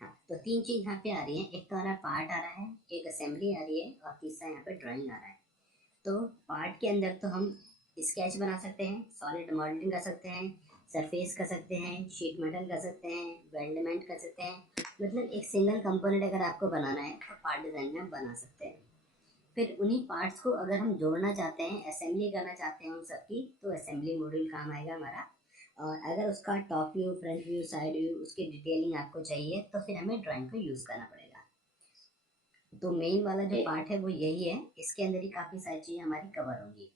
हाँ, तो तीन चीज यहाँ पे आ रही है, एक तो आ रहा है पार्ट आ रहा है, एक असेंबली आ रही है और तीसरा यहाँ पे ड्राइंग आ रहा है। तो पार्ट के अंदर तो हम स्केच बना सकते हैं, सॉलिड मॉडलिंग कर सकते हैं, सरफेस कर सकते हैं, शीट मेटल कर सकते हैं, वेल्डमेंट कर सकते हैं। मतलब एक सिंगल कंपोनेंट अगर आपको बनाना है तो पार्ट डिजाइन में हम बना सकते हैं। फिर उन्हीं पार्ट्स को अगर हम जोड़ना चाहते हैं, असेंबली करना चाहते हैं उन सबकी, तो असेंबली मॉड्यूल काम आएगा हमारा। और अगर उसका top view, front view, side view, उसकी डिटेलिंग आपको चाहिए तो फिर हमें ड्राइंग को यूज़ करना पड़ेगा। तो मेन वाला जो पार्ट है वो यही है, इसके अंदर ही काफ़ी सारी चीज़ें हमारी कवर होंगी।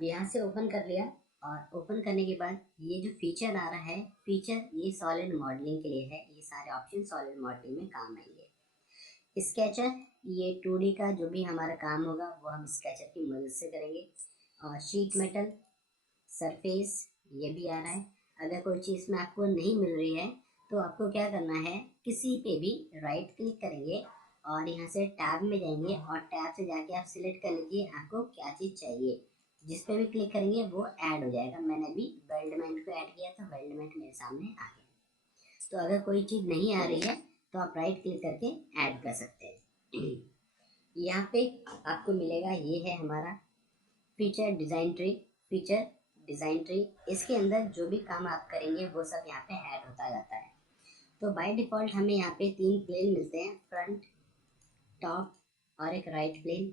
यहाँ से ओपन कर लिया, और ओपन करने के बाद ये जो फीचर आ रहा है, फीचर ये सॉलिड मॉडलिंग के लिए है। ये सारे ऑप्शन सॉलिड मॉडलिंग में काम आएंगे। स्केचर, ये 2D का जो भी हमारा काम होगा वो हम स्केचर की मदद से करेंगे। और शीट मेटल, सरफेस, ये भी आ रहा है। अगर कोई चीज़ में आपको नहीं मिल रही है तो आपको क्या करना है, किसी पे भी राइट क्लिक करेंगे और यहाँ से टैब में जाएंगे और टैब से जाके आप सिलेक्ट कर लीजिए आपको क्या चीज़ चाहिए। जिस पे भी क्लिक करेंगे वो ऐड हो जाएगा। मैंने अभी वेल्डमेंट को ऐड किया तो वेल्डमेंट मेरे सामने आ गया। तो अगर कोई चीज़ नहीं आ रही है तो आप राइट क्लिक करके ऐड कर सकते हैं। यहाँ पे आपको मिलेगा, ये है हमारा feature design tree. Feature design tree, इसके अंदर जो भी काम आप करेंगे वो सब यहाँ पे ऐड होता जाता है। तो बाय डिफ़ॉल्ट हमें यहाँ पे 3 प्लेन मिलते हैं, फ्रंट, टॉप और एक राइट प्लेन।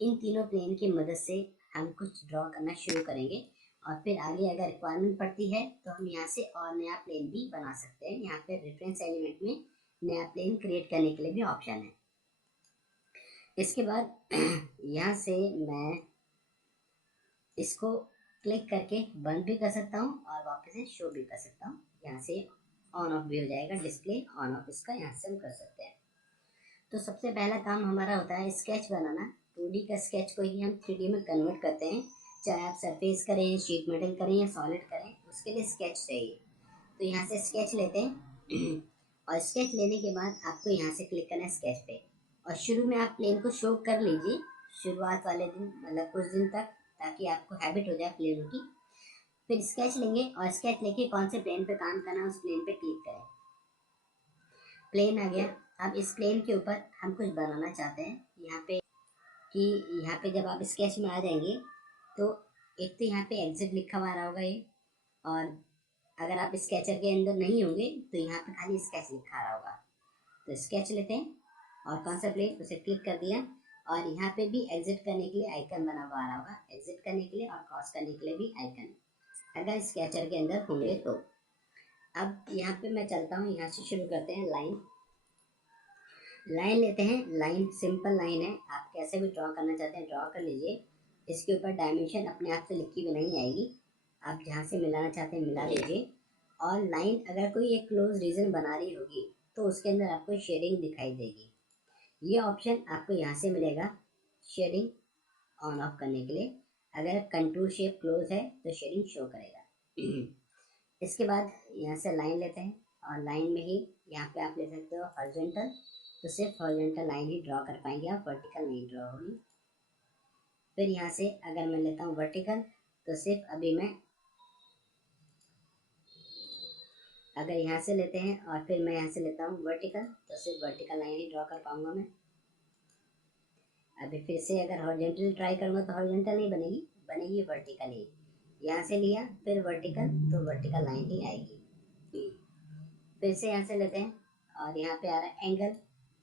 इन तीनों प्लेन की मदद से हम कुछ ड्रॉ करना शुरू करेंगे, और फिर आगे अगर रिक्वायरमेंट पड़ती है तो हम यहाँ से और नया प्लेन भी बना सकते हैं। यहाँ पे रेफरेंस एलिमेंट में नया प्लेन क्रिएट करने के लिए भी ऑप्शन है। इसके बाद यहाँ से मैं इसको क्लिक करके बंद भी कर सकता हूँ और वापस से शो भी कर सकता हूँ। यहाँ से ऑन ऑफ भी हो जाएगा, डिस्प्ले ऑन ऑफ इसका यहाँ से हम कर सकते हैं। तो सबसे पहला काम हमारा होता है स्केच बनाना। 2D का स्केच को ही हम 3D में कन्वर्ट करते हैं। चाहे आप सरफेस करें, शीट मेटल करें या सॉलिड करें, उसके लिए स्केच चाहिए। तो यहाँ से स्केच लेते हैं और स्केच लेने के बाद आपको यहाँ से क्लिक करना है स्केच पे। और शुरू में आप प्लेन को शो कर लीजिए, शुरुआत वाले दिन, मतलब कुछ दिन तक, ताकि आपको हैबिट हो जाए प्लेनों की। फिर स्केच लेंगे और स्केच लेके कौन से प्लेन पे काम करना है उस प्लेन पे क्लिक करें। प्लेन आ गया। अब इस प्लेन के ऊपर हम कुछ बनाना चाहते हैं। यहाँ पे कि यहाँ पे जब आप स्केच में आ जाएंगे तो एक तो यहाँ पे एग्जिट लिखा हुआ आ रहा होगा ये, और अगर आप स्केचर के अंदर नहीं होंगे तो यहाँ पे खाली स्केच लिखा आ रहा होगा। तो स्केच लेते हैं और कौन सा प्लेन, उसे क्लिक कर दिया, और यहाँ पे भी एग्जिट करने के लिए आइकन बना हुआ आ रहा होगा, एग्जिट करने के लिए और क्रॉस करने के लिए भी आइकन, अगर स्केचर के अंदर होंगे तो। अब यहाँ पे मैं चलता हूँ, यहाँ से शुरू करते हैं। लाइन लेते हैं। लाइन सिंपल लाइन है, आप कैसे भी ड्रॉ करना चाहते हैं ड्रॉ कर लीजिए। इसके ऊपर डायमेंशन अपने आप से लिखी हुई नहीं आएगी, आप जहाँ से मिलाना चाहते हैं मिला लीजिए। और लाइन अगर कोई एक क्लोज रीजन बना रही होगी तो उसके अंदर आपको शेडिंग दिखाई देगी। ये ऑप्शन आपको यहाँ से मिलेगा शेडिंग ऑन ऑफ करने के लिए। अगर कंटूर शेप क्लोज है तो शेडिंग शो करेगा। इसके बाद यहाँ से लाइन लेते हैं और लाइन में ही यहाँ पे आप ले सकते हो हॉरिजॉन्टल, तो सिर्फ हॉरिजॉन्टल लाइन ही ड्रॉ कर पाएंगे आप, वर्टिकल नहीं ड्रॉ होगी। फिर यहाँ से अगर मैं लेता हूँ वर्टिकल, तो सिर्फ अभी मैं अगर यहाँ से लेते हैं और फिर मैं यहाँ से लेता हूँ वर्टिकल, तो सिर्फ वर्टिकल लाइन ही ड्रॉ कर पाऊंगा मैं। अभी फिर से अगर हॉरिजॉन्टल ट्राई करूँगा तो हॉरिजॉन्टल नहीं बनेगी, बनेगी वर्टिकल ही। यहाँ से लिया फिर वर्टिकल, तो वर्टिकल लाइन ही आएगी। फिर से यहाँ से लेते हैं और यहाँ पे आ रहा है एंगल,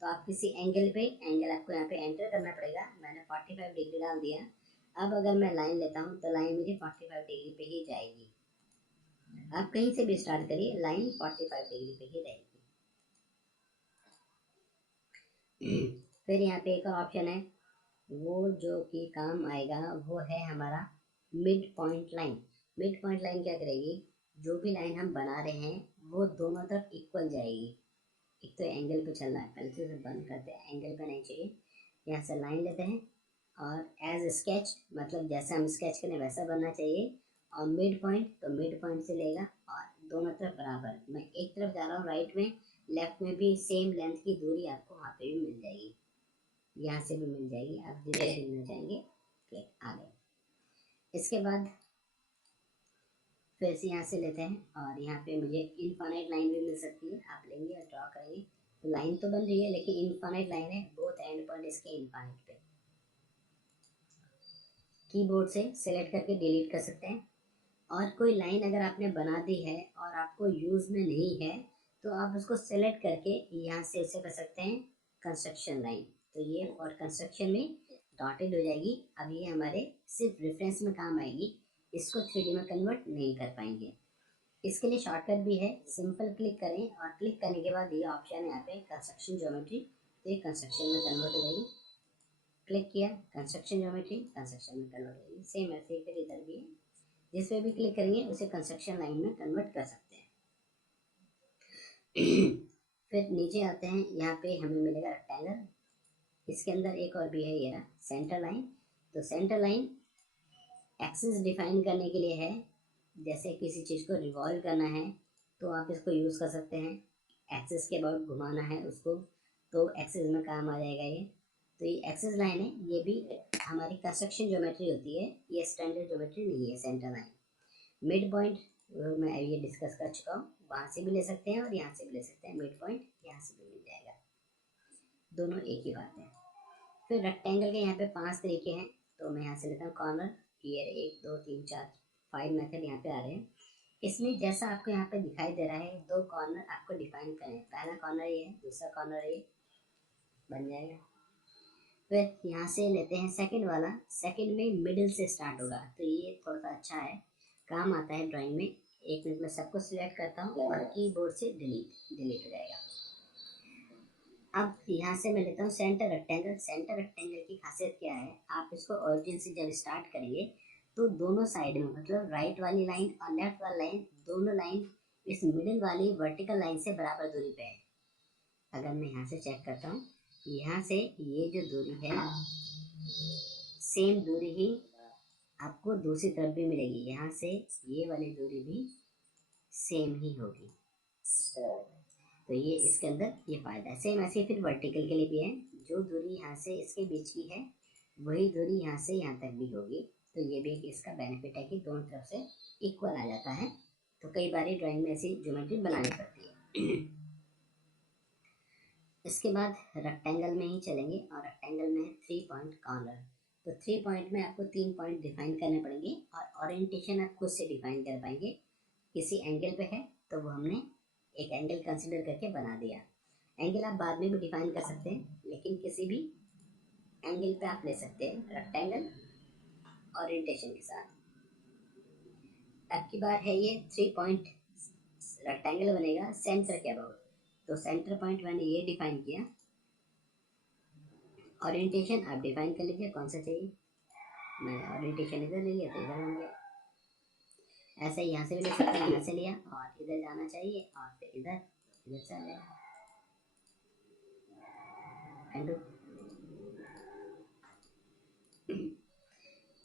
तो आप किसी एंगल पे, एंगल आपको यहाँ पे एंटर करना पड़ेगा। मैंने 45 डिग्री डाल दिया। अब अगर मैं लाइन लेता हूँ तो लाइन मेरी 45 डिग्री पे ही जाएगी। आप कहीं से भी स्टार्ट करिए, लाइन 45 डिग्री पे ही रहेगी। फिर यहाँ पे एक और ऑप्शन है, वो जो कि काम आएगा वो है हमारा mid point line. Mid point line क्या करेगी, जो भी लाइन हम बना रहे हैं वो दोनों तरफ इक्वल जाएगी। एक तो एंगल पे चलना है, पहले से बंद करते हैं, एंगल पे नहीं चाहिए। यहाँ से लाइन लेते हैं और एज स्केच, मतलब जैसा हम स्केच करें वैसा बनना चाहिए। और मिड पॉइंट, तो मिड पॉइंट से लेगा और दोनों तरफ बराबर। मैं एक तरफ जा रहा हूँ राइट में, लेफ्ट में भी सेम लेंथ की दूरी आपको वहाँ पे भी मिल जाएगी, यहाँ से भी मिल जाएगी। आप जिधर से मिलना चाहेंगे क्लिक आ गए। इसके बाद फिर से यहाँ से लेते हैं और यहाँ पे मुझे इनफाइनाइट लाइन भी मिल सकती है, आप लेंगे और ड्रॉ करेंगे तो लाइन तो बन रही है लेकिन इनफाइनाइट लाइन है, बोथ एंड पॉइंट इसके इनफाइनाइट पे। कीबोर्ड से सेलेक्ट करके डिलीट कर सकते हैं। और कोई लाइन अगर आपने बना दी है और आपको यूज़ में नहीं है तो आप उसको सेलेक्ट करके यहाँ से उसे कर सकते हैं कंस्ट्रक्शन लाइन, तो ये और कंस्ट्रक्शन में डॉटेड हो जाएगी। अब ये हमारे सिर्फ रेफरेंस में काम आएगी, इसको 3D में कन्वर्ट नहीं कर पाएंगे। इसके लिए शॉर्टकट भी है, सिंपल क्लिक करें और क्लिक करने के बाद ये ऑप्शन है यहाँ पे कंस्ट्रक्शन ज्योमेट्री, तो ये कंस्ट्रक्शन में कन्वर्ट हो जाएगी। क्लिक किया कंस्ट्रक्शन ज्योमेट्री, कंस्ट्रक्शन में कन्वर्ट हो जाएगी। सेम ऐसे ही फिर इधर भी है, जिस पे भी क्लिक करेंगे उसे कंस्ट्रक्शन लाइन में कन्वर्ट कर सकते हैं। फिर नीचे आते हैं, यहाँ पे हमें मिलेगा रेक्टेंगल, इसके अंदर एक और भी है ये रहा सेंटर लाइन। तो सेंटर लाइन एक्सिस डिफाइन करने के लिए है, जैसे किसी चीज़ को रिवॉल्व करना है तो आप इसको यूज़ कर सकते हैं। एक्सिस के अबाउट घुमाना है उसको तो एक्सिस में काम आ जाएगा ये। तो ये एक्सिस लाइन है, ये भी हमारी कंस्ट्रक्शन ज्योमेट्री होती है, ये स्टैंडर्ड ज्योमेट्री नहीं है सेंटर लाइन। मिड पॉइंट मैं ये डिस्कस कर चुका हूँ, वहाँ से भी ले सकते हैं और यहाँ से भी ले सकते हैं, मिड पॉइंट यहाँ से भी मिल जाएगा, दोनों एक ही बात है। फिर रेक्टेंगल के यहाँ पे 5 तरीके हैं, तो मैं यहाँ से लेता हूँ कॉर्नर। ये 1 2 3 4 5 मेथड यहाँ पे आ रहे हैं। इसमें जैसा आपको यहाँ पे दिखाई दे रहा है 2 कॉर्नर आपको डिफाइन करें, पहला कॉर्नर ये है, दूसरा कॉर्नर ये बन जाएगा। फिर यहाँ से लेते हैं सेकंड वाला, सेकंड में मिडिल से स्टार्ट होगा, तो ये थोड़ा सा अच्छा है, काम आता है ड्राइंग में। 1 मिनट में सबको सिलेक्ट करता हूँ और कीबोर्ड से डिलीट हो जाएगा। अब यहाँ से मैं लेता हूँ सेंटर रेक्टेंगल। सेंटर रेक्टेंगल की खासियत क्या है, आप इसको ओरिजिन से जब स्टार्ट करेंगे तो दोनों साइड में मतलब राइट वाली लाइन और लेफ्ट वाली लाइन, दोनों लाइन इस मिडिल वाली वर्टिकल लाइन से बराबर दूरी पे है। अगर मैं यहाँ से चेक करता हूँ, यहाँ से ये जो दूरी है सेम दूरी ही आपको दूसरी तरफ भी मिलेगी, यहाँ से ये वाली दूरी भी सेम ही होगी, तो ये इसके अंदर ये फायदा है। सेम ऐसे फिर वर्टिकल के लिए भी है, जो दूरी यहाँ से इसके बीच की है वही दूरी यहाँ से यहाँ तक भी होगी, तो ये भी एक इसका बेनिफिट है कि दोनों तरफ से इक्वल आ जाता है। तो कई बार ड्राइंग में ऐसी ज्योमेट्री बनानी पड़ती है। इसके बाद रेक्टेंगल में ही चलेंगे और रेक्टेंगल में 3 पॉइंट कॉर्नर। तो 3 पॉइंट में आपको 3 पॉइंट डिफाइन करने पड़ेंगे और ओरिएंटेशन आप खुद से डिफाइन कर पाएंगे। किसी एंगल पे है तो वो हमने एक एंगल कंसिडर करके बना दिया। एंगल आप बाद में भी डिफाइन कर सकते हैं, लेकिन किसी भी एंगल पे आप ले सकते हैं रेक्टेंगल ओरिएंटेशन के साथ। अब की बार है ये 3 पॉइंट रेक्टेंगल बनेगा सेंटर के अबाउट, तो सेंटर पॉइंट मैंने ये डिफाइन किया। ओरिएंटेशन आप डिफाइन कर लीजिए कौन सा चाहिए, मैं ओरिएंटेशन इधर ले लिया तो इधर बन गया। ऐसे ही यहाँ से भी ले सकते हैं, यहाँ से लिया और इधर जाना चाहिए और फिर इधर से आ जाएगा।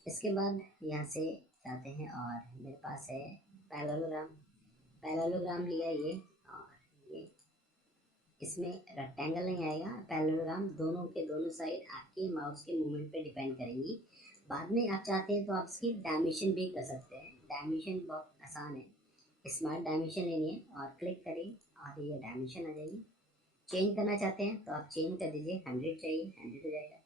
इसके बाद यहाँ से जाते हैं और मेरे पास है पैरेललोग्राम। पैरेललोग्राम लिया ये, और ये इसमें रेक्टेंगल नहीं आएगा, पैरेललोग्राम दोनों के दोनों साइड आपके माउस के मूवमेंट पे डिपेंड करेंगी। बाद में आप चाहते हैं तो आप इसकी डायमेंशन भी कर सकते हैं, डायमेंशन बहुत आसान है, स्मार्ट डायमेंशन लेनी है और क्लिक करें और ये डायमेंशन आ जाएगी। चेंज करना चाहते हैं तो आप चेंज कर दीजिए, 100 चाहिए 100 हो जाएगा।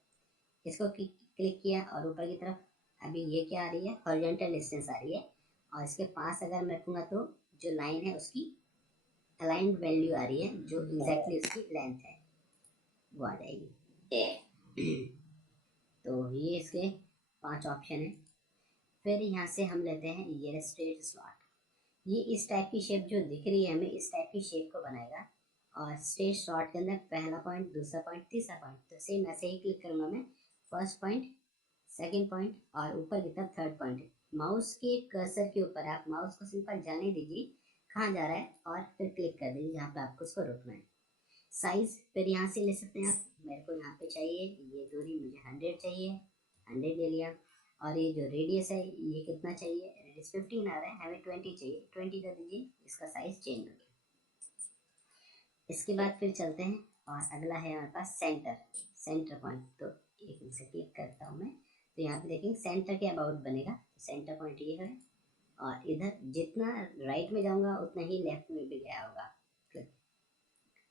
इसको क्लिक किया और ऊपर की तरफ अभी ये क्या आ रही है, हॉरिजॉन्टल डिस्टेंस आ रही है, और इसके पास अगर मैं रखूँगा तो जो लाइन है उसकी अलाइंड वैल्यू आ रही है, जो एग्जैक्टली उसकी लेंथ है वो आ जाएगी। तो ये इसके 5 ऑप्शन है। फिर यहाँ से हम लेते हैं ये स्ट्रेट स्लॉट। ये इस टाइप की शेप जो दिख रही है हमें, इस टाइप की शेप को बनाएगा। और स्ट्रेट स्लॉट के अंदर पहला पॉइंट, दूसरा पॉइंट, तीसरा पॉइंट, तो सेम ऐसे ही क्लिक करूँगा मैं, फर्स्ट पॉइंट, सेकंड पॉइंट और ऊपर की तरफ थर्ड पॉइंट। माउस के कर्सर के ऊपर आप माउस को सिंपल जाने दीजिए कहाँ जा रहा है और फिर क्लिक कर दीजिए जहाँ पे आपको उसको रोकना है। साइज फिर यहाँ से ले सकते हैं आप, मेरे को यहाँ पे चाहिए ये दूरी, मुझे 100 चाहिए, 100 ले लिया। और ये जो रेडियस है ये कितना चाहिए, रेडियस 15 आ रहा है, हमें 20 चाहिए, 20 कर दीजिए, इसका साइज चेंज हो गया। इसके बाद फिर चलते हैं और अगला है हमारे पास सेंटर पॉइंट। तो एक से क्लिक करता हूँ मैं, तो यहाँ पे देखेंगे सेंटर के अबाउट बनेगा, सेंटर पॉइंट ये है और इधर जितना राइट में जाऊंगा उतना ही लेफ्ट में भी गया होगा।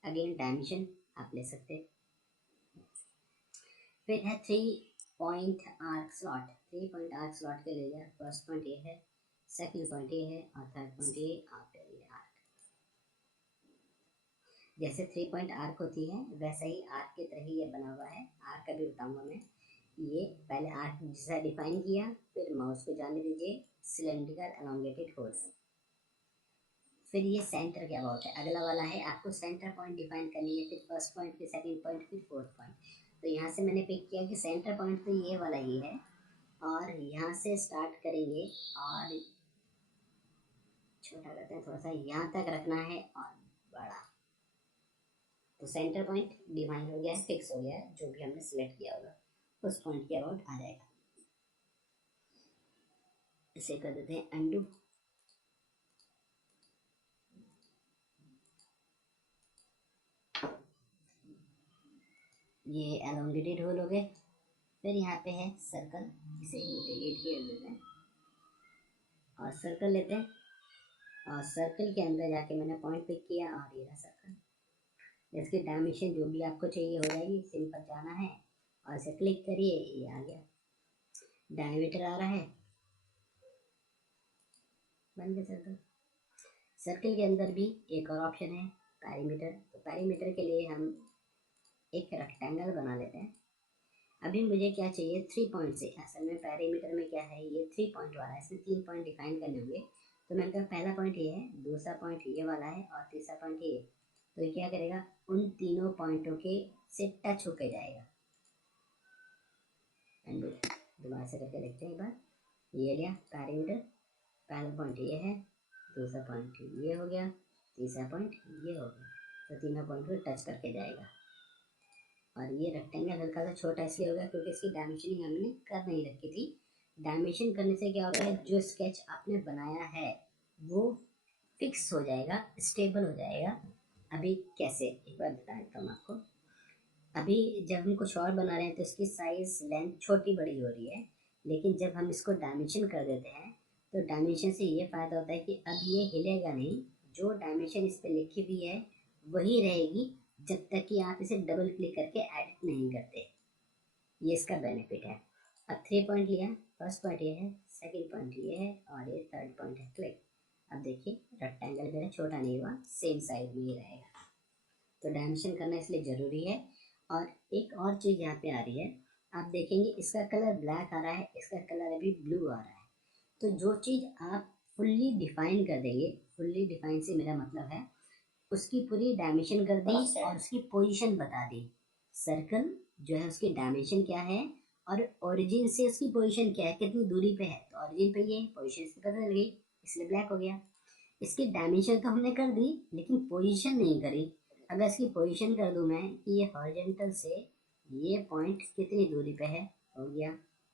अगेन डायमेंशन आप ले सकते हैं। फिर है 3 point arc slot. 3 point arc slot के लिए फर्स्ट पॉइंट ये है, सेकंड पॉइंट ये है और थर्ड पॉइंट ये आफ्टर ये आर्क। जैसे 3 पॉइंट आर्क होती है वैसा ही आर्क की तरह ही ये बना हुआ है। आर्क का भी बताऊंगा मैं। ये पहले आर्क जैसा डिफाइन किया, फिर माउस को जाने दीजिए सिलेंड्रिकल एलोंगेटेड होल्स। फिर ये सेंटर के अबाउट है। अगला वाला है आपको सेंटर पॉइंट डिफाइन करनी है, फिर फर्स्ट पॉइंट, फिर सेकंड पॉइंट, फिर फोर्थ पॉइंट। तो यहाँ से मैंने पिक किया कि सेंटर पॉइंट तो ये वाला ही है, और यहाँ से स्टार्ट करेंगे और छोटा करते हैं थोड़ा सा, यहाँ तक रखना है और बड़ा। तो सेंटर पॉइंट डिफाइन हो गया है, फिक्स हो गया है। जो भी हमने सिलेक्ट किया होगा उस पॉइंट के अबाउट आ जाएगा। इसे कर देते हैं अनडू। ये एलोंगेटेड होल हो गए। फिर यहाँ पे है सर्कल, इसे इंटीग्रेट कर देते हैं और सर्कल लेते हैं, और सर्कल के अंदर जाके मैंने पॉइंट पिक किया और ये रहा सर्कल। इसकी डायमेंशन जो भी आपको चाहिए हो जाएगी, सिंपल जाना है और इसे क्लिक करिए, ये आ गया। डायमीटर आ रहा है, बन गया सर्कल। सर्कल के अंदर भी एक और ऑप्शन है पैरीमीटर। तो पैरीमीटर के लिए हम एक रेक्टेंगल बना लेते हैं। अभी मुझे क्या चाहिए, 3 पॉइंट से। असल में पैरीमीटर में क्या है, ये 3 पॉइंट वाला है, इसमें 3 पॉइंट डिफाइन करने होंगे। तो मैंने कहा पहला पॉइंट ये है, दूसरा पॉइंट ये वाला है और तीसरा पॉइंट ये। तो ये क्या करेगा, उन तीनों पॉइंटों के से टच होके जाएगा। दोबारा से करके देखते हैं एक बार। ये लिया पैरीमीटर, पहला पॉइंट ये है, दूसरा पॉइंट ये हो गया, तीसरा पॉइंट ये हो गया। तो तीनों पॉइंट को टच करके जाएगा। और ये रेक्टेंगल हल्का सा छोटा इसलिए हो गया क्योंकि इसकी डायमेंशनिंग हमने कर नहीं रखी थी। डायमेंशन करने से क्या होता है, जो स्केच आपने बनाया है वो फिक्स हो जाएगा, स्टेबल हो जाएगा। अभी कैसे, एक बार बता देता हूँ आपको। अभी जब हम कुछ और बना रहे हैं तो इसकी साइज लेंथ छोटी बड़ी हो रही है, लेकिन जब हम इसको डायमेंशन कर देते हैं तो डायमेंशन से ये फ़ायदा होता है कि अब ये हिलेगा नहीं। जो डायमेंशन इस पर लिखी हुई है वही रहेगी जब तक कि आप इसे डबल क्लिक करके एडिट नहीं करते। ये इसका बेनिफिट है। अब 3 पॉइंट लिया, फर्स्ट पॉइंट ये है, सेकंड पॉइंट ये है और ये थर्ड पॉइंट है, क्लिक। अब देखिए रेक्टेंगल मेरा छोटा नहीं हुआ, सेम साइज में ही रहेगा। तो डायमेंशन करना इसलिए ज़रूरी है। और एक और चीज़ यहाँ पे आ रही है, आप देखेंगे इसका कलर ब्लैक आ रहा है, इसका कलर अभी ब्लू आ रहा है। तो जो चीज़ आप फुल्ली डिफाइन कर देंगे, फुल्ली डिफाइन से मेरा मतलब है उसकी पूरी डायमेंशन कर दी और उसकी पोजीशन बता दी। सर्कल जो है उसकी डायमेंशन क्या है और ओरिजिन से उसकी पोजीशन क्या है, कितनी दूरी पे है। तो ओरिजिन पे ये पोजीशन से पता चल गई, इसलिए ब्लैक हो गया। इसकी डायमेंशन तो हमने कर दी लेकिन पोजीशन नहीं करी। अगर इसकी पोजीशन कर दूं मैं कि ये हॉरिजॉन्टल से ये पॉइंट कितनी दूरी पे है, हो गया।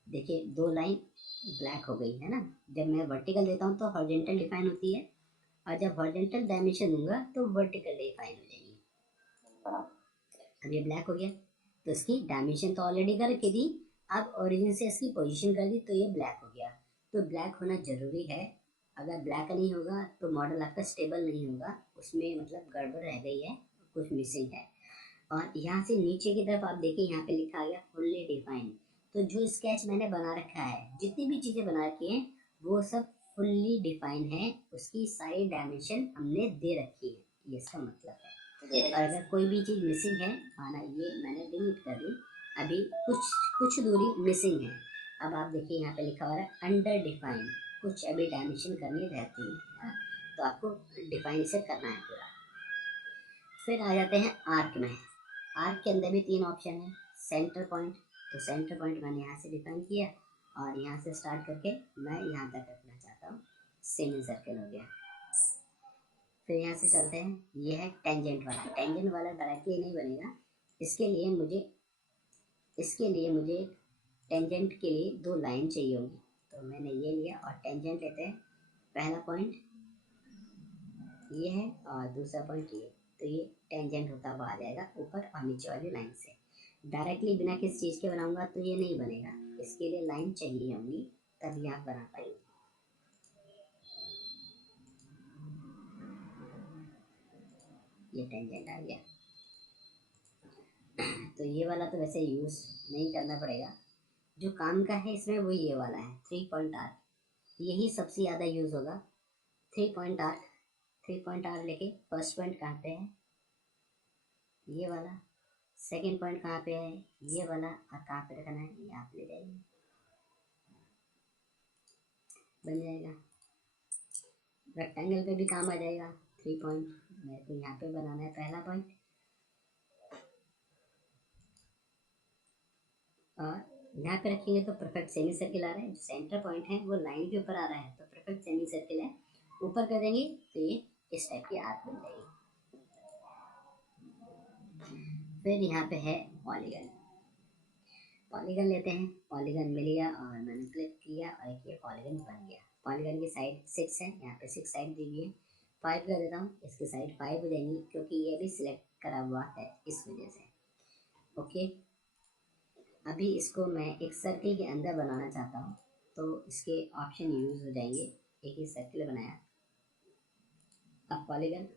देखिए 2 लाइन ब्लैक हो गई है ना। जब मैं वर्टिकल देता हूँ तो हॉरिजॉन्टल डिफाइन होती है, और जब हॉरिजॉन्टल डायमेंशन दूंगा तो वर्टिकल डिफाइन हो जाएगी। अब ये ब्लैक हो गया, तो इसकी डायमेंशन तो ऑलरेडी कर रखी थी, अब ओरिजिन से इसकी पोजीशन कर दी तो ये ब्लैक हो गया। तो ब्लैक होना ज़रूरी है। अगर ब्लैक नहीं होगा तो मॉडल आपका स्टेबल नहीं होगा, उसमें मतलब गड़बड़ रह गई है, कुछ मिसिंग है। और यहाँ से नीचे की तरफ आप देखिए, यहाँ पे लिखा गया फुल्ली डिफाइन। तो जो स्केच मैंने बना रखा है, जितनी भी चीज़ें बना रखी हैं वो सब फुल्ली डिफाइन है, उसकी सारी डायमेंशन हमने दे रखी है, ये इसका मतलब है। और अगर कोई भी चीज़ मिसिंग है, माना ये मैंने डिलीट कर दी, अभी कुछ कुछ दूरी मिसिंग है। अब आप देखिए यहाँ पे लिखा हुआ है अंडर डिफाइन, कुछ अभी डायमेंशन करनी रहती है, तो आपको डिफाइन से करना है पूरा। फिर आ जाते हैं आर्क में। आर्क के अंदर भी 3 ऑप्शन है। सेंटर पॉइंट, तो सेंटर पॉइंट मैंने यहाँ से डिफाइन किया और यहाँ से स्टार्ट करके मैं यहाँ तक रखना चाहता हूँ, सेमी सर्कल हो गया। फिर यहाँ से चलते हैं, ये है टेंजेंट वाला। टेंजेंट वाला डायरेक्टली नहीं बनेगा, इसके लिए मुझे टेंजेंट के लिए 2 लाइन चाहिए होगी। तो मैंने ये लिया और टेंजेंट लेते हैं। पहला पॉइंट ये है और दूसरा पॉइंट ये, तो ये टेंजेंट होता हुआ आ जाएगा ऊपर और नीचे वाली लाइन से। डायरेक्टली बिना किसी चीज़ के बनाऊंगा तो ये नहीं बनेगा, इसके लिए लाइन चाहिए होंगी तभी आप बना पाएंगे। ये टेंजेंट आ गया। तो ये वाला तो वैसे यूज़ नहीं करना पड़ेगा, जो काम का है इसमें वो ये वाला है 3 पॉइंट आर्क, यही सबसे ज़्यादा यूज़ होगा। 3 पॉइंट आर्क, 3 पॉइंट आर्क लेके फर्स्ट पॉइंट कहाँ पे है, ये वाला, सेकंड पॉइंट कहाँ पे है, ये वाला, और कहाँ पे रखना है, ये आप ले जाइए, बन जाएगा। रेक्टेंगल पे भी काम आ जाएगा। 3 पॉइंट मेरे को यहाँ पे बनाना है पहला पॉइंट, और यहाँ पे रखेंगे तो परफेक्ट सेमी सर्किल आ रहा है, जो सेंटर पॉइंट है वो लाइन के ऊपर आ रहा है तो परफेक्ट सेमी सर्किल है। ऊपर कर देंगे तो ये इस टाइप की आर्क बन जाएगी। फिर यहाँ पे है पॉलीगन, पॉलीगन लेते हैं, पॉलीगन मिल गया और मैंने क्लिक किया और एक ये पॉलीगन बन गया। पॉलीगन की साइड 6 है, यहाँ पे 6 साइड दी हुई है, 5 कर देता हूँ, इसकी साइड 5 हो जाएंगी क्योंकि ये भी सिलेक्ट करा हुआ है इस वजह से। ओके, अभी इसको मैं एक सर्किल के अंदर बनाना चाहता हूँ तो इसके ऑप्शन यूज हो जाएंगे। एक ही सर्किल बनाया, अब पॉलीगन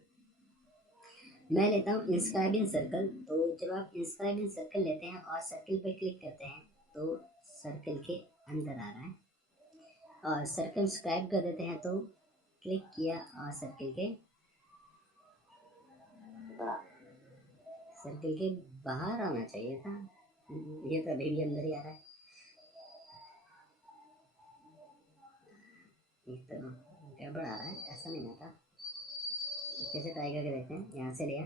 मैं लेता हूँ इंस्क्राइब इन सर्कल। तो जब आप इंस्क्राइब इन सर्कल लेते हैं और सर्किल पे क्लिक करते हैं तो सर्किल के अंदर आ रहा है, और सर्कल स्क्राइब कर देते हैं तो क्लिक किया और सर्किल के बाहर आना चाहिए था, ये तो अभी भी अंदर ही आ रहा है। ये तो गड़बड़ आ रहा है, ऐसा नहीं आता। कैसे ट्राई करके देखते हैं, यहाँ से लिया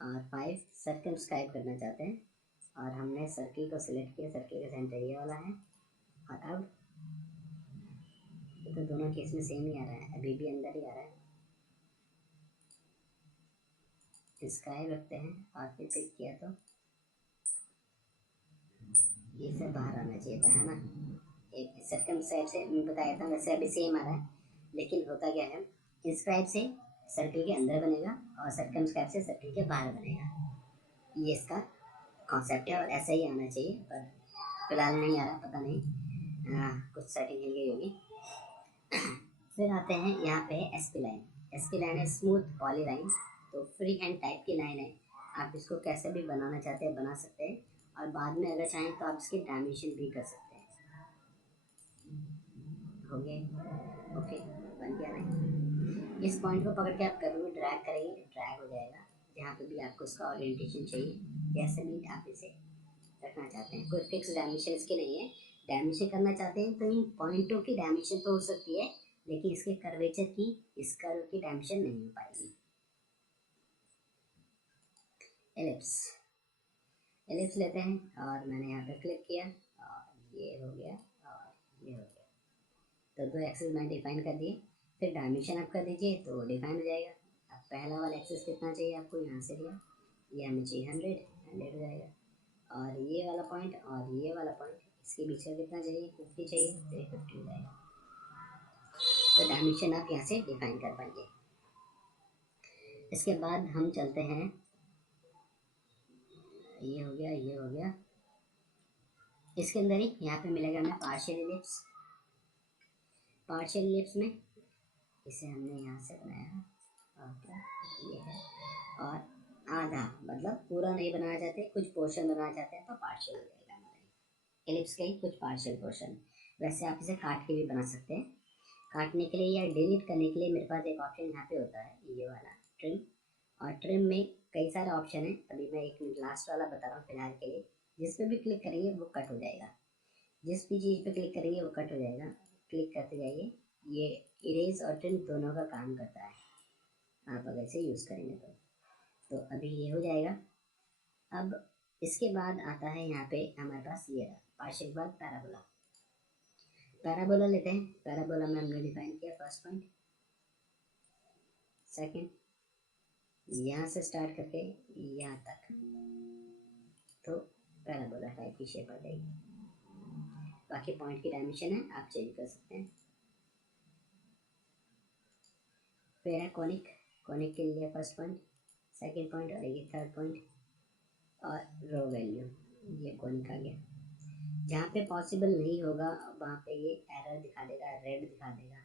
और 5 सर्कल स्क्राइब करना चाहते हैं और हमने सर्किल को सिलेक्ट किया, सर्किल का सेंटर ये वाला है। और अब तो दोनों केस में सेम ही आ रहा है, अभी भी अंदर ही आ रहा है। स्क्राइब रखते हैं और फिर पिक किया तो ये सब बाहर आना चाहिए था, है ना। एक सर्कम साइड से मैं बताया था, वैसे अभी सेम आ रहा है, लेकिन होता क्या है, इंस्क्राइब से सर्किल के अंदर बनेगा और सर्कम स्क्राइब से सर्किल के बाहर बनेगा। ये इसका कॉन्सेप्ट है और ऐसा ही आना चाहिए, पर फिलहाल नहीं आ रहा, पता नहीं कुछ सेटिंग हिल गई होगी। फिर आते हैं यहाँ पे है एसपी लाइन। एसपी लाइन है स्मूथ पॉली लाइन, तो फ्री हैंड टाइप की लाइन है, आप इसको कैसे भी बनाना चाहते हैं बना सकते हैं, और बाद में अगर चाहें तो आप इसकी डायमेंशन भी कर सकते हैं। हो गया, ओके, बन गया नहीं। इस पॉइंट को पकड़ के आप कभी ड्रैग करेंगे, ड्रैग हो जाएगा जहाँ पे भी आपको उसका ओरिएंटेशन चाहिए, जैसे भी आप इसे रखना चाहते हैं। कोई फिक्स डायमेंशन इसके नहीं है, डायमेंशन करना चाहते हैं तो इन पॉइंटों की डायमेंशन तो हो सकती है, लेकिन इसके कर्वेचर की, इस कर्व की डायमेंशन नहीं हो पाएगी। एलिप्स, एलिप्स लेते हैं और मैंने यहाँ पे क्लिक किया और ये हो गया और ये हो गया, तो 2 एक्सिस मैंने डिफाइन कर दिए। फिर डायमेंशन आप कर दीजिए तो डिफाइन हो जाएगा। अब पहला वाला एक्सिस कितना चाहिए आपको, यहाँ से लिया, ये हमें चाहिए 100 हो जाएगा, और ये वाला पॉइंट और ये वाला पॉइंट, इसके बीच का कितना चाहिए, 50 चाहिए, तो ये 50 हो जाएगा। तो डायमेंशन आप यहाँ से डिफाइन कर पाएंगे। इसके बाद हम चलते हैं, ये हो गया, ये हो गया, इसके अंदर ही यहाँ पे मिलेगा हमें पार्शियल इलिप्स। पार्शियल इलिप्स में इसे हमने यहाँ से बनाया और क्या ये है, और आधा मतलब पूरा नहीं बनाना चाहते, कुछ पोर्शन बनाना चाहते हैं तो पार्शियल हो जाएगा हमारे इलिप्स का ही कुछ पार्शियल पोर्शन। वैसे आप इसे काट के भी बना सकते हैं। काटने के लिए या डिलीट करने के लिए मेरे पास एक ऑप्शन यहाँ पे होता है, ये वाला ट्रिम, और ट्रिम में कई सारे ऑप्शन है। अभी मैं एक लास्ट वाला बता रहा हूँ फिलहाल के लिए, जिस पे भी क्लिक करेंगे वो कट हो जाएगा, जिस भी चीज़ पे क्लिक करेंगे वो कट हो जाएगा, क्लिक करते जाइए। ये इरेज और ट्रिम दोनों का काम करता है, आप अगर इसे यूज़ करेंगे तो अभी ये हो जाएगा। अब इसके बाद आता है यहाँ पे हमारे पास ये पार्शियल बाद पैराबोला। पैराबोला लेते हैं, पैराबोला में हमने डिफाइन किया फर्स्ट पॉइंट, सेकंड, यहाँ से स्टार्ट करके यहाँ तक, तो पैराबोला टाइप की शेप आ जाएगी। बाकी पॉइंट की डायमेंशन है आप चेंज कर सकते हैं। फिर है कॉनिक, कॉनिक के लिए फर्स्ट पॉइंट, सेकंड पॉइंट और ये थर्ड पॉइंट, और रो वैल्यू, ये कॉनिक आ गया। जहाँ पे पॉसिबल नहीं होगा वहाँ पे ये एरर दिखा देगा, रेड दिखा देगा,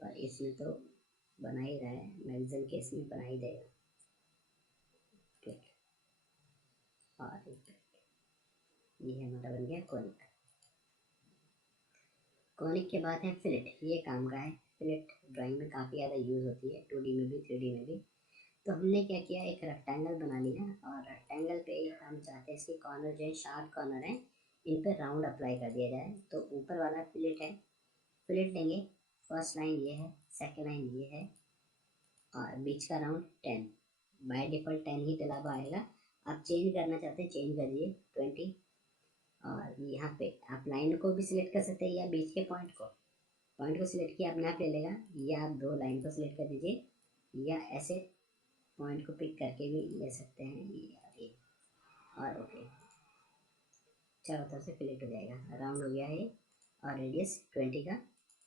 पर इसमें तो बना ही रहा है, मैक्सिमम केस में बना ही देगा। और ये हमारा बन गया कोनिक। कोनिक के बाद है फिलेट, ये काम का है। फिलेट ड्राइंग में काफ़ी ज़्यादा यूज़ होती है, 2D में भी 3D में भी। तो हमने क्या किया, एक रेक्टेंगल बना लिया और रेक्टेंगल पे हम चाहते हैं इसके कॉर्नर जो है, शार्प कॉर्नर है, इन पर राउंड अप्लाई कर दिया जाए। तो ऊपर वाला फिलेट है, फिलेट लेंगे, फर्स्ट लाइन ये है, सेकंड लाइन ये है, और बीच का राउंड 10, बाय डिफ़ॉल्ट 10 ही डला हुआ आएगा। आप चेंज करना चाहते हैं चेंज कर दीजिए 20। और यहाँ पे आप लाइन को भी सिलेक्ट कर सकते हैं या बीच के पॉइंट को सिलेक्ट किया अपने आप ले लेगा, या आप दो लाइन को सिलेक्ट कर दीजिए, या ऐसे पॉइंट को पिक करके भी ले सकते हैं ये, और ओके, चारों तरफ से फिलेट हो जाएगा, राउंड हो गया है। और रेडियस 20 का।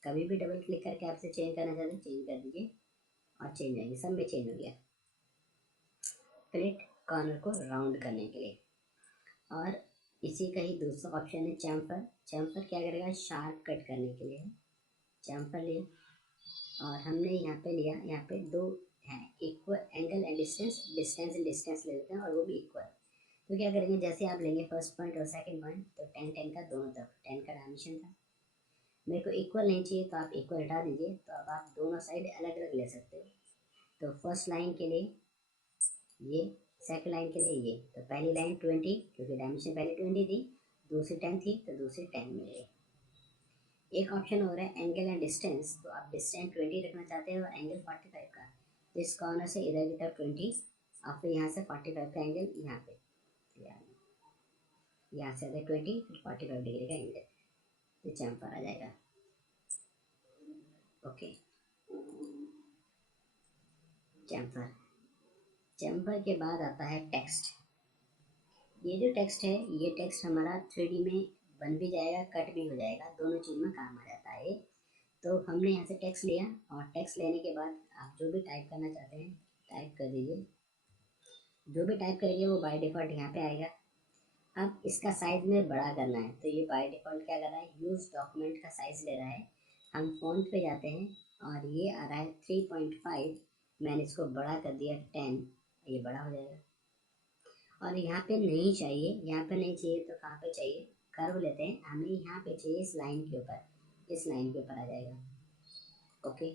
कभी भी डबल क्लिक करके आपसे चेंज करना चाहते हैं चेंज कर दीजिए और चेंज होंगे, सब में चेंज हो गया। फिलेट कॉर्नर को राउंड करने के लिए। और इसी का ही दूसरा ऑप्शन है चैम्फर। चैम्फर क्या करेगा, शार्प कट करने के लिए। चैम्फर लिए और हमने यहाँ पे लिया, यहाँ पे दो है equal angle and distance, distance and distance ले लेते हैं और वो भी इक्वल। तो क्या करेंगे, जैसे आप लेंगे फर्स्ट पॉइंट और सेकंड पॉइंट, तो 10 का दोनों तरफ 10 का डायमेंशन था। मेरे को इक्वल नहीं चाहिए तो आप इक्वल हटा दीजिए, तो अब आप दोनों साइड अलग अलग ले सकते हो। तो फर्स्ट लाइन के लिए ये, सेकंड लाइन के लिए ये। तो पहली लाइन 20, क्योंकि डायमेंशन पहले 20 थी, दूसरी 10 थी, तो दूसरी 10 मिलेगी। एक ऑप्शन हो रहा है एंगल एंड डिस्टेंस। तो आप डिस्टेंस 20 रखना चाहते हो, एंगल 45 का। तो इस कॉर्नर से इधर की तरफ 20, और फिर यहाँ से 45 का एंगल यहाँ पे, यहाँ से 20, फिर 45 डिग्री का एंगल, तो चैम्फर आ जाएगा। Okay, chamfer. चैम्फर के बाद आता है टेक्स्ट। ये जो टेक्स्ट है, ये टेक्स्ट हमारा 3D में बन भी जाएगा, कट भी हो जाएगा, दोनों चीज़ में काम आ जाता है। तो हमने यहाँ से टेक्स्ट लिया, और टेक्स्ट लेने के बाद आप जो भी टाइप करना चाहते हैं टाइप कर दीजिए। जो भी टाइप करेंगे वो बाय डिफ़ॉल्ट यहाँ पे आएगा। अब इसका साइज़ में बड़ा करना है, तो ये बाय डिफ़ॉल्ट क्या कर रहा है, यूज़ डॉक्यूमेंट का साइज़ ले रहा है। हम फ़ॉन्ट पे जाते हैं और ये आ रहा है 3.5, मैंने इसको बड़ा कर दिया 10, ये बड़ा हो जाएगा। और यहाँ पे नहीं चाहिए, यहाँ पे नहीं चाहिए तो कहाँ पे चाहिए, कर्व लेते हैं, हमें यहाँ पे चाहिए इस लाइन के ऊपर, इस लाइन के ऊपर आ जाएगा। ओके,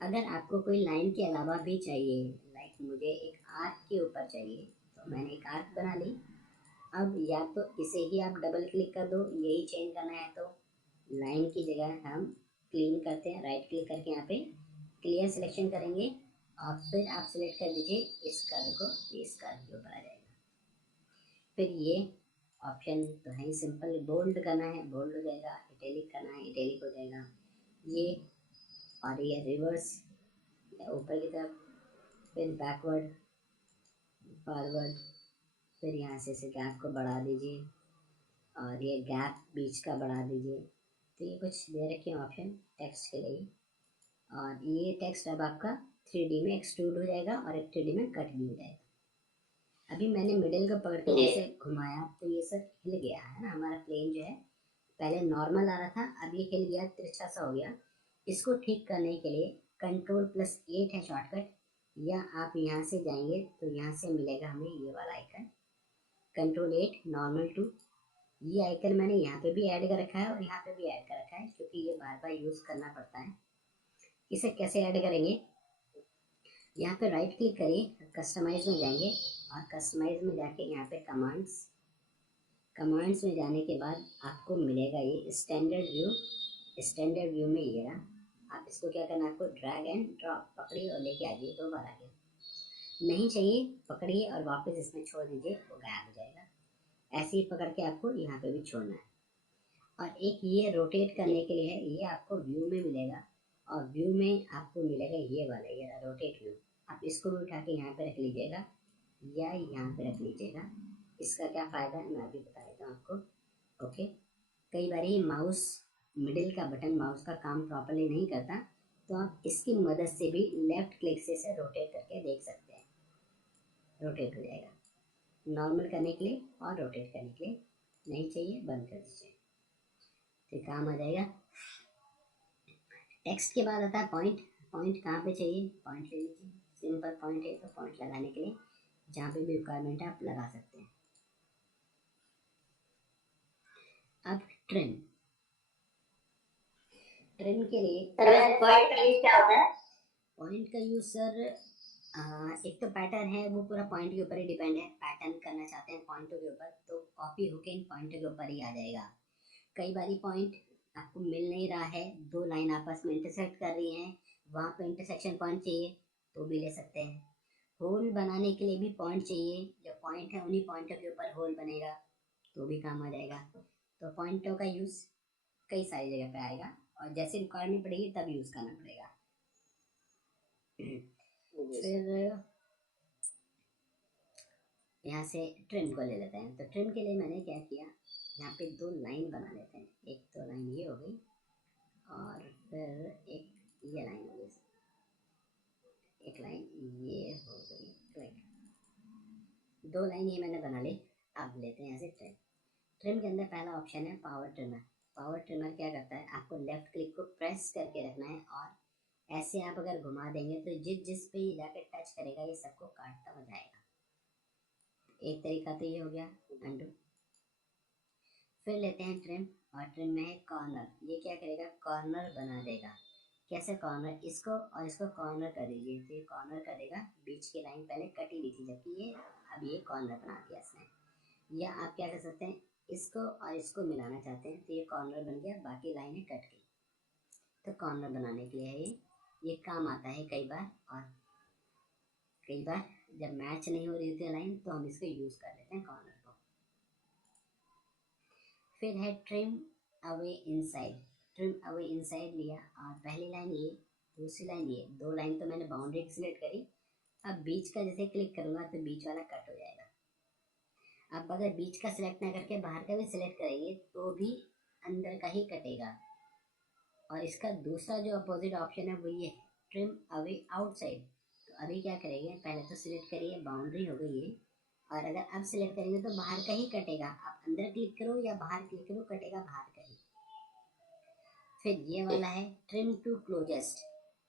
अगर आपको कोई लाइन के अलावा भी चाहिए, लाइक मुझे एक आर्क के ऊपर चाहिए, तो मैंने एक आर्क बना ली। अब या तो इसे ही आप डबल क्लिक कर दो, यही चेंज करना है तो लाइन की जगह हम क्लीन करते हैं, राइट क्लिक करके यहाँ पे क्लियर सिलेक्शन करेंगे, और फिर आप सिलेक्ट कर दीजिए इस कर्व को, इस कर्व के ऊपर आ जाएगा। फिर ये ऑप्शन तो है सिंपल, बोल्ड करना है बोल्ड हो जाएगा, इटैलिक करना है इटैलिक हो जाएगा ये। और ये रिवर्स ऊपर की तरफ, फिर बैकवर्ड, फॉरवर्ड, फिर यहाँ से इसे गैप को बढ़ा दीजिए, और ये गैप बीच का बढ़ा दीजिए। तो ये कुछ दे रखे हैं ऑप्शन टेक्स्ट के लिए। और ये टेक्स्ट अब आपका 3D में एक्सट्रूड हो जाएगा और एक 3D में कट भी हो जाएगा। अभी मैंने मिडिल को पकड़ के जैसे घुमाया तो ये सब हिल गया है ना, हमारा प्लेन जो है पहले नॉर्मल आ रहा था, अब ये हिल गया, तिरछा सा हो गया। इसको ठीक करने के लिए Ctrl+8 है शॉर्टकट, या आप यहाँ से जाएंगे तो यहाँ से मिलेगा हमें ये वाला आइकन, Ctrl+8 नॉर्मल टू। ये आइकन मैंने यहाँ पे भी ऐड कर रखा है और यहाँ पे भी ऐड कर रखा है, क्योंकि ये बार बार यूज़ करना पड़ता है। इसे कैसे ऐड करेंगे, यहाँ पे राइट क्लिक करिए, कस्टमाइज में जाएंगे, और कस्टमाइज में जाके यहाँ पे कमांड्स में जाने के बाद आपको मिलेगा ये स्टैंडर्ड व्यू। स्टैंडर्ड व्यू में ये रहा, आप इसको क्या करना है, आपको ड्रैग एंड ड्रॉप पकड़िए और लेके आइए, 2 बार आगे। नहीं चाहिए पकड़िए और वापस इसमें छोड़ दीजिए, वो गायब हो जाएगा। ऐसे ही पकड़ के आपको यहाँ पे भी छोड़ना है। और एक ये रोटेट करने के लिए है, ये आपको व्यू में मिलेगा, और व्यू में आपको मिलेगा ये वाला, ये रोटेट व्यू। आप इसको भी उठा के यहाँ पे रख लीजिएगा या यहाँ पे रख लीजिएगा। इसका क्या फ़ायदा है मैं अभी बता देता हूँ आपको। ओके, कई बार ही माउस मिडिल का बटन माउस का काम प्रॉपर्ली नहीं करता, तो आप इसकी मदद से भी लेफ़्ट क्लिक से इसे रोटेट करके देख सकते हैं, रोटेट हो जाएगा। नॉर्मल करने के लिए और रोटेट करने के लिए, नहीं चाहिए बंद कर दीजिए, तो काम आ जाएगा। टेक्स्ट के बाद आता है पॉइंट। पॉइंट कहाँ पे चाहिए, पॉइंट ले लीजिए, सिंपल पॉइंट है तो पॉइंट लगाने के लिए जहाँ पे भी रिक्वायरमेंट है आप लगा सकते हैं। अब ट्रिम के लिए पॉइंट का यूज क्या होता है? पॉइंट का यूज सर एक तो पैटर्न है वो पूरा पॉइंट के ऊपर ही डिपेंड है। पैटर्न करना चाहते हैं पॉइंटों के ऊपर तो कॉपी होके इन पॉइंटों के ऊपर ही आ जाएगा। कई बारी पॉइंट आपको मिल नहीं रहा है, दो लाइन आपस में इंटरसेक्ट कर रही हैं, वहाँ पे इंटरसेक्शन पॉइंट चाहिए तो भी ले सकते हैं। होल बनाने के लिए भी पॉइंट चाहिए, जब पॉइंट है उन्हीं पॉइंटों के ऊपर होल बनेगा तो भी काम आ जाएगा। तो पॉइंटों का यूज़ कई सारी जगह पे आएगा और जैसे रिक्वायरमेंट पड़ेगी तब यूज़ करना पड़ेगा। फिर यहाँ से ट्रिम को ले लेते हैं। तो ट्रिम के लिए मैंने क्या किया, यहाँ पे दो लाइन बना लेते हैं। एक तो लाइन ये हो गई और फिर एक ये लाइन हो गई, एक लाइन ये हो गई, दो लाइन ये मैंने बना ली। अब लेते हैं यहाँ से ट्रिम। ट्रिम के अंदर पहला ऑप्शन है पावर ट्रिमर। पावर ट्रिमर क्या करता है, आपको लेफ्ट क्लिक को प्रेस करके रखना है और ऐसे आप अगर घुमा देंगे तो जिस पे ये जाके टच करेगा ये सबको काटता हो जाएगा। एक तरीका तो ये हो गया अंडू। फिर लेते हैं ट्रिम और ट्रिम में है कॉर्नर। ये क्या करेगा, कॉर्नर बना देगा। कैसे कॉर्नर, इसको और इसको कॉर्नर कर दीजिए तो ये कॉर्नर करेगा। बीच की लाइन पहले कटी हुई थी जबकि ये अब ये कॉर्नर बना दिया इसने। या आप क्या कर सकते हैं, इसको और इसको मिलाना चाहते हैं तो ये कॉर्नर बन गया, बाकी लाइनें कट गई। तो कॉर्नर बनाने के लिए है ये काम आता है कई बार। और कई बार जब मैच नहीं हो रही होती है लाइन तो हम इसको यूज़ कर लेते हैं कॉर्नर को। फिर है trim away inside. Trim away inside लिया और पहली लाइन ये, दूसरी लाइन ये, दो लाइन तो मैंने बाउंड्री की सिलेक्ट करी। अब बीच का जैसे क्लिक करूँगा तो बीच वाला कट हो जाएगा। अब अगर बीच का सिलेक्ट ना करके बाहर का भी सिलेक्ट करेंगे तो भी अंदर का ही कटेगा। और इसका दूसरा जो अपोजिट ऑप्शन है वो ये है ट्रिम अवे आउटसाइड। तो अभी क्या करेंगे, पहले तो सिलेक्ट करिए, बाउंड्री हो गई ये, और अगर अब सिलेक्ट करेंगे तो बाहर का ही कटेगा। आप अंदर क्लिक करो या बाहर क्लिक करो कटेगा बाहर का ही। फिर ये वाला है ट्रिम टू क्लोजेस्ट।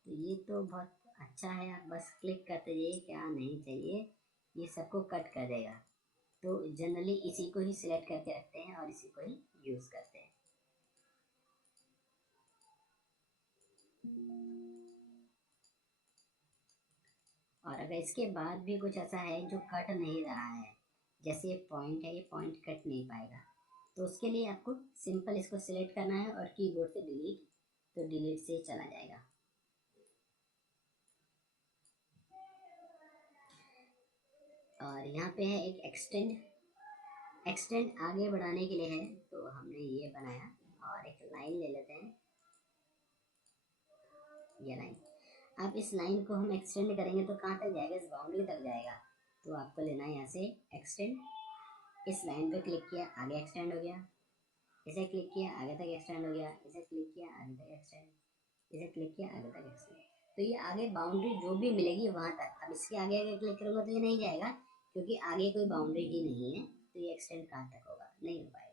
तो ये तो बहुत अच्छा है, आप बस क्लिक करते जाइए क्या नहीं चाहिए ये सबको कट कर देगा। तो जनरली इसी को ही सिलेक्ट करके रखते हैं और इसी को ही यूज़ करते हैं। और अगर इसके बाद भी कुछ ऐसा है जो कट नहीं रहा है, जैसे ये पॉइंट है, ये पॉइंट कट नहीं पाएगा, तो उसके लिए आपको सिंपल इसको सिलेक्ट करना है और कीबोर्ड से डिलीट, तो डिलीट से चला जाएगा। और यहाँ पे है एक एक्सटेंड। एक्सटेंड आगे बढ़ाने के लिए है तो हमने ये बनाया और एक लाइन ले लेते हैं, ये लाइन। अब इस लाइन को हम एक्सटेंड करेंगे तो कहाँ तक जाएगा, इस बाउंड्री तक जाएगा। तो आपको लेना है यहाँ से एक्सटेंड। इस लाइन पे क्लिक किया आगे एक्सटेंड हो गया, इसे क्लिक किया आगे तक एक्सटेंड हो गया, इसे क्लिक किया आगे तक एक्सटेंड, इसे क्लिक किया आगे तक एक्सटेंड। तो ये आगे बाउंड्री जो भी मिलेगी वहाँ तक। अब इसके आगे अगर क्लिक करूँगा तो ये नहीं जाएगा क्योंकि आगे कोई बाउंड्री ही नहीं है, तो ये एक्सटेंड कहाँ तक होगा, नहीं हो पाएगा।